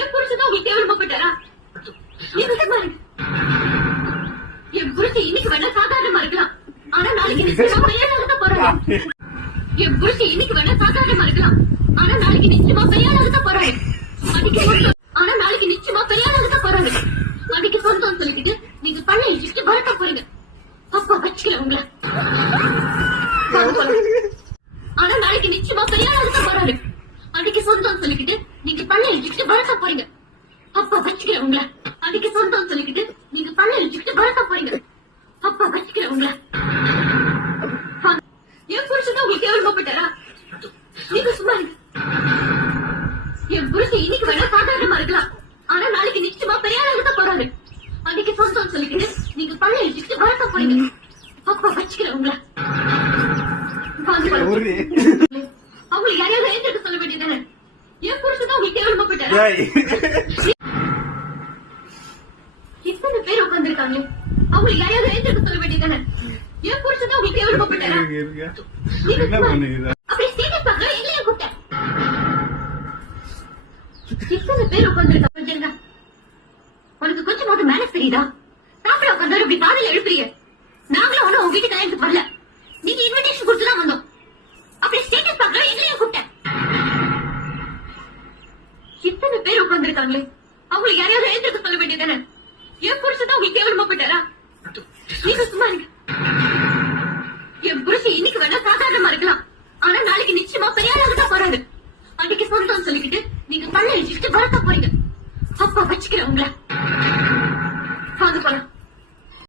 என் புருஷன் உங்களுக்கு கேவலமா போயிட்டாரா? என் புருஷன் இன்னைக்கு வேணா சாதாரணமா இருக்கலாம், ஆனா நாளைக்கு நிச்சயமா பெரியாளாக போறாங்க. என் புருஷன் இன்னைக்கு வேணா சாதாரணமா இருக்கலாம், ஆனா நாளைக்கு நிச்சயமா பெரியாளாக போறாங்க. ஆனா நாளைக்கு நிச்சயமா பெரியாளாக போறாங்க. அன்னைக்கு சொந்தம் சொல்லிக்கிட்டு நீங்க பண்ண இஷ்ட வரட்ட போறீங்க. அப்பா வச்சுக்கல உங்களை. ஆனா நாளைக்கு நிச்சயமா பெரியாளாக போறாரு. அன்னைக்கு சொந்தம் சொல்லிக்கிட்டு நீங்க பண்ண இஷ்ட வரட்ட போறீங்க. அப்பா வச்சுக்கல உங்களை. அன்னைக்கு சொந்தம் சொல்லிக்கிட்டு நீங்க பண்ண இஷ்ட வரட்ட போறீங்க. அப்பா வச்சுக்கல உங்களை. என் புருஷன் உங்களுக்கு கேவலமா போயிட்டாரா? நீங்க சும்மா என் புருஷன் இன்னைக்கு வேணா சாதாரணமா இருக்கலாம், ஆனா நாளைக்கு நிச்சயமா பெரியாளாக போறாரு. அன்னைக்கு சொந்தம் சொல்லிக்கிட்டு நீங்க பண்ண இஷ்ட வரட்ட போறீங்க. அப்பா வச்சுக்கல உங்களை. அவங்களுக்கு யாரையாவது எழுந்திருக்க சொல்ல வேண்டியதானே? என் புருஷன் தான் உங்களுக்கு கேவலமா போயிட்டாரா? இத்தனை பேர் உட்கார்ந்துருக்காங்க, அவங்களுக்கு யாரையாவது எழுந்திருக்க சொல்ல வேண்டியதானே? என் புருஷன் தான் உங்களுக்கு கேவலமா போயிட்டாரா? அப்படி ஸ்டேட்டஸ் பார்க்க எங்களையும் கூப்பிட்டேன். இத்தனை பேர் உட்கார்ந்துருக்காங்க, உனக்கு கொஞ்சமாவது மேனஸ் தெரியுதா? சாப்பிட உட்கார்ந்து இப்படி காலையில எழுப்புறீங்க. நாங்களும் ஒன்னும் உங்க வீட்டு கல்யாணத்துக்கு வரல, நீங்க இன்விடேஷன் கொடுத்துதான் வந்தோம். அப்படி ஸ்டேட்டஸ் பார்க்க எங்களையும் கூப்பிட்டேன். இத்தனை பேர் உட்கார்ந்துருக்காங்களே, அவங்களுக்கு யாரையாவது எழுந்திருக்க சொல்ல வேண்டியதானே? என் புருஷன் தான் உங்களுக்கு கேவலமா போயிட்டாரா? நீங்க சும்மா இருங்க. என் புருஷன் இன்னைக்கு வேணா சாதாரணமா இருக்கலாம், ஆனா நாளைக்கு நிச்சயமா பெரியாளாக தான் போறாரு. அன்னைக்கு சொந்தம் சொல்லிக்கிட்டு நீங்க பண்ண இஷ்ட வரட்ட போறீங்க. அப்பா வச்சுக்கிறேன் உங்களை. போலாம்.